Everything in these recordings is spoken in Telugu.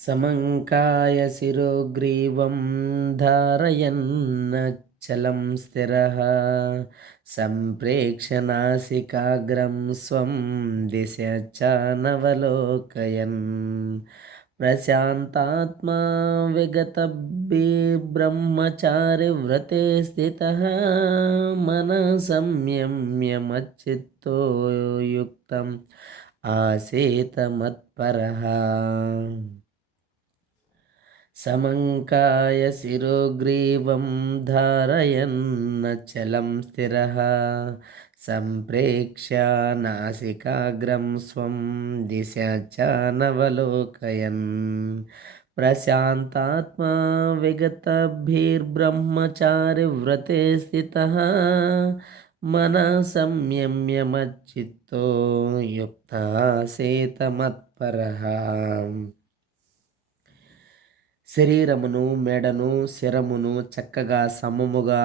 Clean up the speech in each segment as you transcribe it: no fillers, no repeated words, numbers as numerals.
समङ्काय शिरोग्रीवं धारयन्नचलं स्थिरः सम्प्रेक्ष्य नासिकाग्रं स्वं दिश च नवलोकयन् प्रशान्तात्मा विगतब्रह्मचारिव्रते स्थितः मनः संयम्य मच्चित्तो युक्तम् आसीत मत्परः समङ्काय शिरोग्रीवं धारयन्नचलं स्थिरः सम्प्रेक्ष्य नासिकाग्रं स्वं दिश च नवलोकयन् प्रशान्तात्मा विगतभिर्ब्रह्मचारिव्रते स्थितः मनः संयम्य मच्चित्तो युक्तासीत मत्परः శరీరమును మెడను శిరమును చక్కగా సమముగా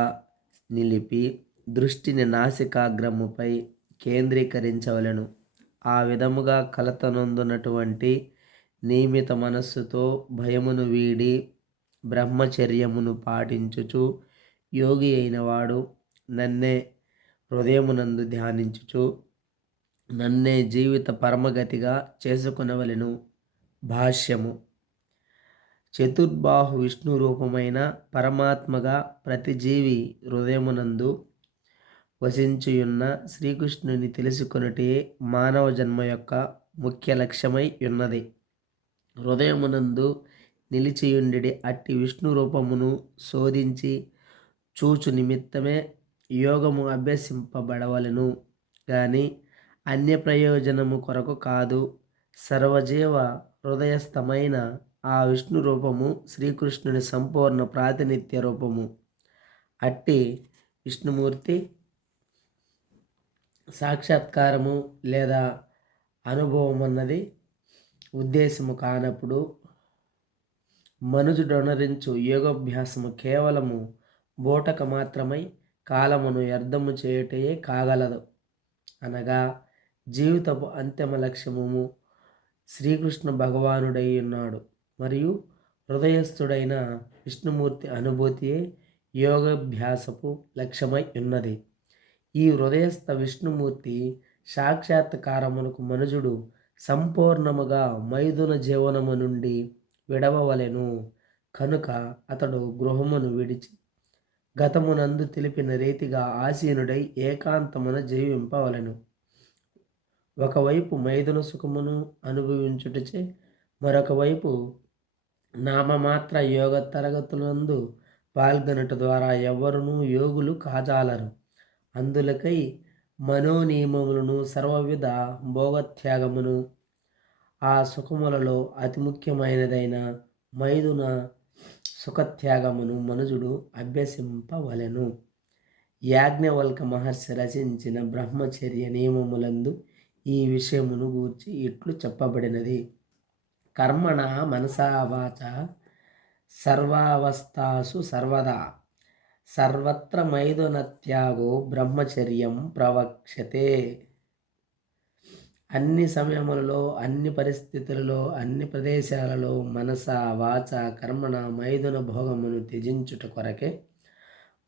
నిలిపి దృష్టిని నాసికాగ్రముపై కేంద్రీకరించవలెను. ఆ విధముగా కలతనొందునటువంటి నియమిత మనస్సుతో భయమును వీడి బ్రహ్మచర్యమును పాటించుచు యోగి అయినవాడు నన్నే హృదయమునందు ధ్యానించుచు నన్నే జీవిత పరమగతిగా చేసుకొనవలెను. భాష్యము. చతుర్బాహు విష్ణు రూపమైన పరమాత్మగా ప్రతి జీవి హృదయమునందు వసించియున్న శ్రీకృష్ణుని తెలుసుకొనుటే మానవ జన్మ యొక్క ముఖ్య లక్ష్యమై ఉన్నది. హృదయమునందు నిలిచియుండి అట్టి విష్ణు రూపమును శోధించి చూచు నిమిత్తమే యోగము అభ్యసింపబడవలను గాని అన్య ప్రయోజనము కొరకు కాదు. సర్వజీవ హృదయస్థమైన ఆ విష్ణు రూపము శ్రీకృష్ణుని సంపూర్ణ ప్రాతినిధ్య రూపము. అట్టి విష్ణుమూర్తి సాక్షాత్కారము లేదా అనుభవం అన్నది ఉద్దేశము కానప్పుడు మనుజుడొనరించు యోగాభ్యాసము కేవలము బోటక మాత్రమై కాలమును వ్యర్థము చేయుటే కాగలదు. అనగా జీవితపు అంతిమ లక్ష్యము శ్రీకృష్ణ భగవానుడై ఉన్నాడు మరియు హృదయస్థుడైన విష్ణుమూర్తి అనుభూతియే యోగాభ్యాసపు లక్ష్యమై ఉన్నది. ఈ హృదయస్థ విష్ణుమూర్తి సాక్షాత్కారమునకు మనుజుడు సంపూర్ణముగా మైథున జీవనము నుండి విడవవలెను. కనుక అతడు గృహమును విడిచి గతమునందు తెలిపిన రీతిగా ఆసీనుడై ఏకాంతమున జీవింపవలెను. ఒకవైపు మైథున సుఖమును అనుభవించుటచే మరొక వైపు నామమాత్ర యోగ తరగతులందు పాల్గొనట ద్వారా ఎవ్వరునూ యోగులు కాజాలరు. అందులకై మనోనియమములను సర్వవిధ భోగత్యాగమును ఆ సుఖములలో అతి ముఖ్యమైనదైన మైథున సుఖత్యాగమును మనుజుడు అభ్యసింపవలెను. యాజ్ఞవల్క మహర్షి రచించిన బ్రహ్మచర్య నియమములందు ఈ విషయమును గూర్చి ఇట్లు చెప్పబడినది. కర్మణ మనసా వాచ సర్వావస్థాసు సర్వదా సర్వత్ర మైథునత్యాగో బ్రహ్మచర్యం ప్రవక్ష్యతే. అన్ని సమయములలో అన్ని పరిస్థితులలో అన్ని ప్రదేశాలలో మనస వాచ కర్మణ మైథున భోగమును త్యజించుట కొరకే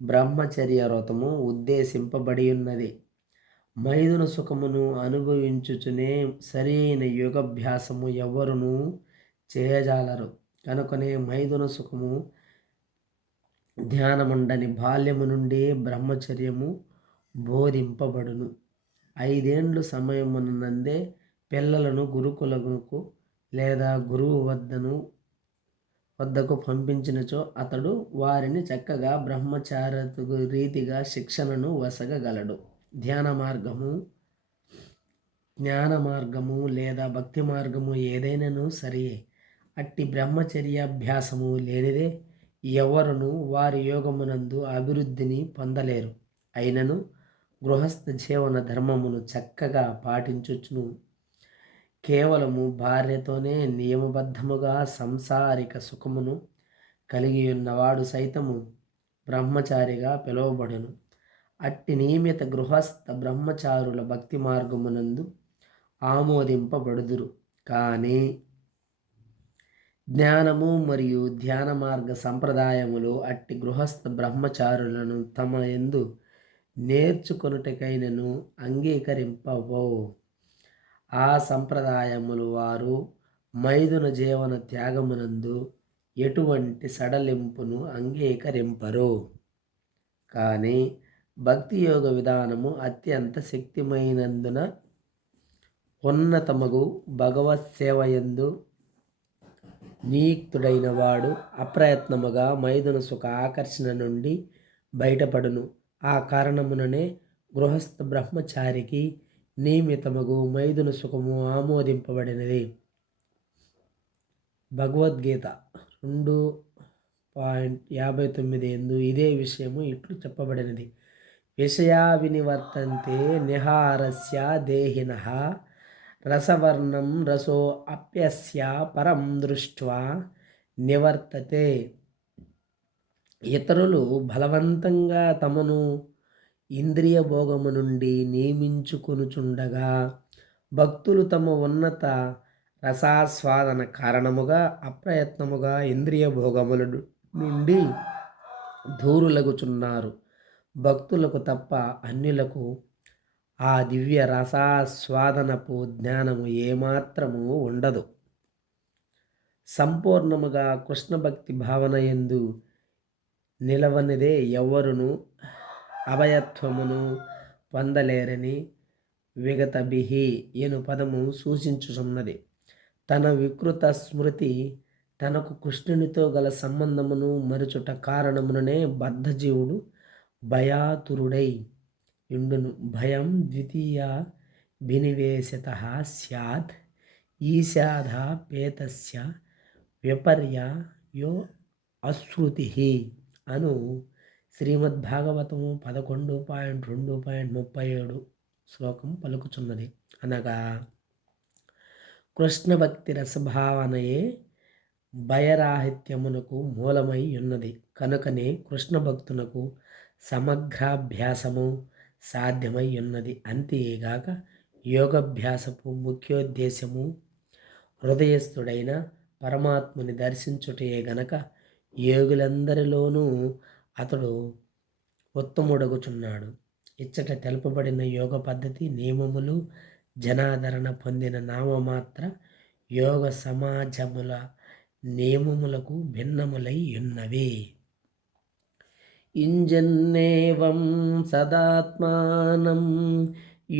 బ్రహ్మచర్య వ్రతము ఉద్దేశింపబడి ఉన్నది. మైథున సుఖమును అనుభవించుచునే సరైన యోగాభ్యాసము ఎవ్వరునూ చేయజాలరు. కనుకనే మైథున సుఖము ధ్యానముండని బాల్యము నుండి బ్రహ్మచర్యము బోధింపబడును. 5 ఏండ్లు సమయమునందే పిల్లలను గురుకులముకు లేదా గురువు వద్దకు పంపించినచో అతడు వారిని చక్కగా బ్రహ్మచార్య రీతిగా శిక్షణను వసగగలడు. ధ్యాన మార్గము, జ్ఞాన మార్గము లేదా భక్తి మార్గము ఏదైనాను సరియే. అట్టి బ్రహ్మచర్యాభ్యాసము లేనిదే ఎవరును వారి యోగమునందు అభివృద్ధిని పొందలేరు. అయినను గృహస్థ జీవన ధర్మమును చక్కగా పాటించుచును కేవలము భార్యతోనే నియమబద్ధముగా సంసారిక సుఖమును కలిగి ఉన్నవాడు సైతము బ్రహ్మచారిగా పిలువబడును. అట్టి నియమిత గృహస్థ బ్రహ్మచారుల భక్తి మార్గమునందు ఆమోదింపబడుదురు. కానీ జ్ఞానము మరియు ధ్యాన మార్గ సంప్రదాయములు అట్టి గృహస్థ బ్రహ్మచారులను తమ యందు నేర్చుకొనుటకైనను అంగీకరింపవు. ఆ సంప్రదాయములు వారు మైదున జీవన త్యాగమునందు ఎటువంటి సడలింపును అంగీకరింపరు. కానీ భక్తి యోగ విధానము అత్యంత శక్తిమైనందున ఉన్నతమగు భగవత్ సేవయందు నియుక్తుడైన వాడు అప్రయత్నముగా మైదున సుఖ ఆకర్షణ నుండి బయటపడును. ఆ కారణముననే గృహస్థ బ్రహ్మచారికి నియమితమగు మైదున సుఖము ఆమోదింపబడినది. భగవద్గీత 2:59 ఎందు ఇదే విషయము ఇట్లు చెప్పబడినది. విషయా వినివర్తంతే నిహారస్య దేహినః రసవర్ణం రసో అప్యస్య పరం దృష్ట్వా నివర్తతే. ఇతరులు బలవంతంగా తమను ఇంద్రియ భోగము నుండి నియమించుకొనుచుండగా భక్తులు తమ ఉన్నత రసాస్వాదన కారణముగా అప్రయత్నముగా ఇంద్రియ భోగముల నుండి దూరులగుచున్నారు. భక్తులకు తప్ప అన్యులకు ఆ దివ్య రసాస్వాదనపు జ్ఞానము ఏమాత్రము ఉండదు. సంపూర్ణముగా కృష్ణ భక్తి భావన యందు నిలవనిదే ఎవ్వరును అభయత్వమును పొందలేరని విగతభిః ఎను పదము సూచించుచున్నది. తన వికృత స్మృతి తనకు కృష్ణునితో గల సంబంధమును మరుచుట కారణముననే బద్ధజీవుడు భయాతురుడై యుండును. భయం ద్వితీయాభినివేశితః స్యాత్ ఈషాదాపేతస్య విపర్యయో అశ్రుతిః అను శ్రీమద్భాగవతము 11.2.37 శ్లోకం పలుకుచున్నది. అనగా కృష్ణ భక్తి రసభావనయే భయరాహిత్యమునకు మూలమై ఉన్నది. కనుకనే కృష్ణ భక్తునకు సమగ్రాభ్యాసము సాధ్యమై ఉన్నది. అంతేగాక యోగాభ్యాసపు ముఖ్యోద్దేశము హృదయస్థుడైన పరమాత్ముని దర్శించుటయే గనక యోగులందరిలోనూ అతడు ఉత్తముడగుచున్నాడు. ఇచ్చట తెలుపబడిన యోగ పద్ధతి నియమములు జనాదరణ పొందిన నామమాత్ర యోగ సమాజముల నియమములకు భిన్నములై ఉన్నవి. ఇంజన్నేవం సదాత్మానం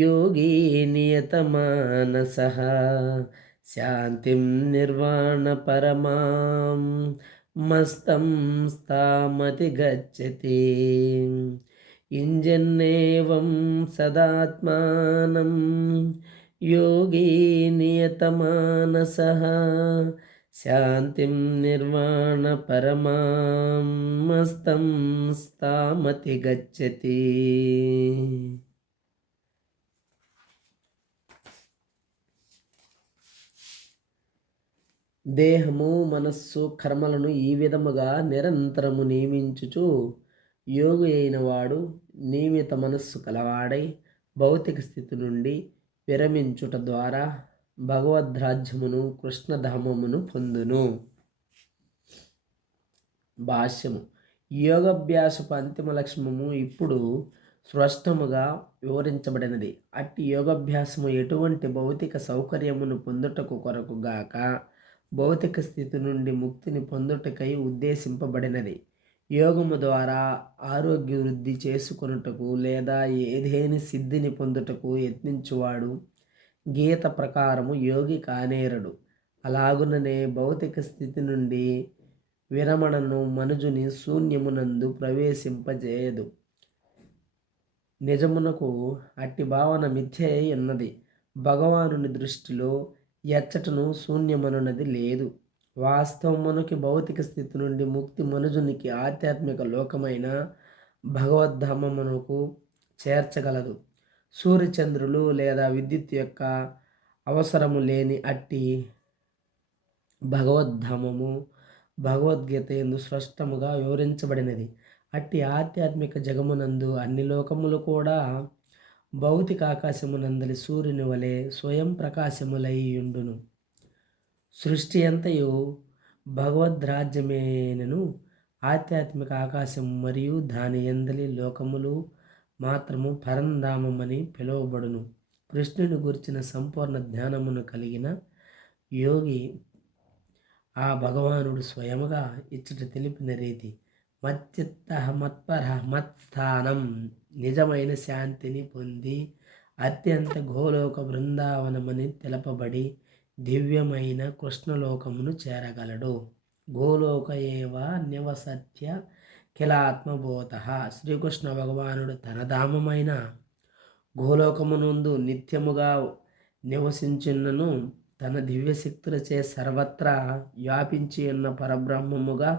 యోగి నియతమానసః శాంతిం నిర్వాణ పరమాం మస్తం స్థామతి గచ్చతి. ఇంజన్నేవం సదాత్మానం యోగి నియతమానసః శాంతిం నిర్వాణ పరమాం మస్తం స్థామతి గచ్చతి. దేహము మనస్సు కర్మలను ఈ విధముగా నిరంతరము నియమించుచు యోగి అయిన వాడు నియమిత మనస్సు కలవాడై భౌతిక స్థితి నుండి విరమించుట ద్వారా భగవద్రాజ్యమును కృష్ణధామమును పొందును. భాష్యము. యోగాభ్యాసపు అంతిమ లక్ష్యము ఇప్పుడు స్పష్టముగా వివరించబడినది. అట్టి యోగాభ్యాసము ఎటువంటి భౌతిక సౌకర్యమును పొందుటకు కొరకు గాక భౌతిక స్థితి నుండి ముక్తిని పొందుటకై ఉద్దేశింపబడినది. యోగము ద్వారా ఆరోగ్య వృద్ధి చేసుకొనుటకు లేదా ఏదేని సిద్ధిని పొందుటకు యత్నించువాడు గీత ప్రకారము యోగి కానేరడు. అలాగుననే భౌతిక స్థితి నుండి విరమణను మనుజుని శూన్యమునందు ప్రవేశింపజేయదు. నిజమునకు అట్టి భావన మిథ్య అయి ఉన్నది. భగవానుని దృష్టిలో ఎచ్చటను శూన్యమనున్నది లేదు. వాస్తవమునకి భౌతిక స్థితి నుండి ముక్తి మనుజునికి ఆధ్యాత్మిక లోకమైన భగవద్ధామమునకు చేర్చగలదు. సూర్యచంద్రులు లేదా విద్యుత్ యొక్క అవసరము లేని అట్టి భగవద్ధామము భగవద్గీత యందు స్పష్టముగా వివరించబడినది. అట్టి ఆధ్యాత్మిక జగమునందు అన్ని లోకములు కూడా భౌతిక ఆకాశమునందలి సూర్యుని వలె స్వయం ప్రకాశములై యుండును. సృష్టి అంతయు భగవద్రాజ్యమేనను ఆధ్యాత్మిక ఆకాశం మరియు దాని యందలి లోకములు మాత్రము పరంధామమని పిలువబడును. కృష్ణుని గురించిన సంపూర్ణ జ్ఞానమును కలిగిన యోగి ఆ భగవానుడు స్వయముగా ఇచ్చట తెలిపిన రీతి మచ్చిత్త మత్పర మత్స్థానం నిజమైన శాంతిని పొంది అత్యంత గోలోక బృందావనమని తెలపబడి దివ్యమైన కృష్ణలోకమును చేరగలడు. గోలోక ఏవ నివసత్య కిలాత్మబోధ. శ్రీకృష్ణ భగవానుడు తన ధామమైన గోలోకమునందు నిత్యముగా నివసించున్నను తన దివ్యశక్తులచే సర్వత్రా వ్యాపించి ఉన్న పరబ్రహ్మముగా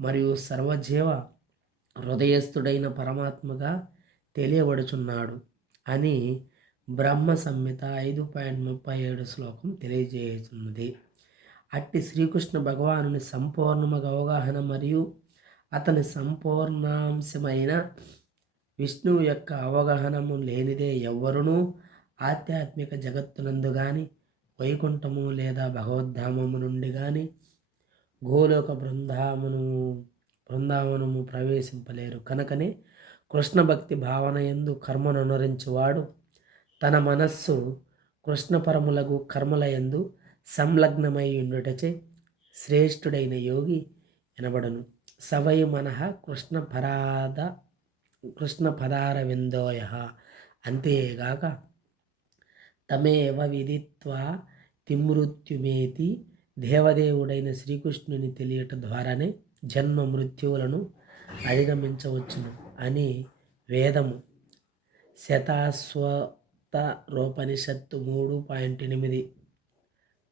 మరియు సర్వజీవ హృదయస్థుడైన పరమాత్మగా తెలియబడుచున్నాడు అని బ్రహ్మ సంహిత 5.37 శ్లోకం తెలియజేస్తున్నది. అట్టి శ్రీకృష్ణ భగవానుని సంపూర్ణముగా అవగాహన మరియు అతని సంపూర్ణాంశమైన విష్ణువు యొక్క అవగాహనము లేనిదే ఎవ్వరునూ ఆధ్యాత్మిక జగత్తునందు కానీ వైకుంఠము లేదా భగవద్ధామము నుండి కానీ గోలోక బృందావనము ప్రవేశింపలేరు. కనుకనే కృష్ణ భక్తి భావన యందు కర్మను అనుసరించువాడు తన మనస్సు కృష్ణపరములగు కర్మల యందు సంలగ్నమై ఉండుటచే శ్రేష్ఠుడైన యోగి ఎనబడును. సవై మనః కృష్ణ పదార విందోయ. అంతేగాక తమేవ విదిత్వా తిమృత్యుమేతి. దేవదేవుడైన శ్రీకృష్ణుని తెలియట ద్వారానే జన్మ మృత్యువులను అధిగమించవచ్చును అని వేదము శతాశ్వతరోపనిషత్తు 3.8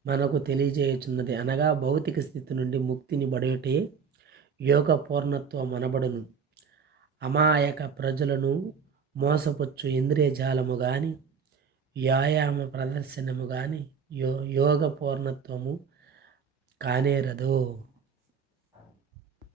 మనకు తెలియజేయుచున్నది. అనగా భౌతిక స్థితి నుండి ముక్తిని బడుటే యోగ పూర్ణత్వం అనబడును. అమాయక ప్రజలను మోసపుచ్చు ఇంద్రియ జాలము కానీ వ్యాయామ ప్రదర్శనము కానీ యోగ పూర్ణత్వము కానేరదు.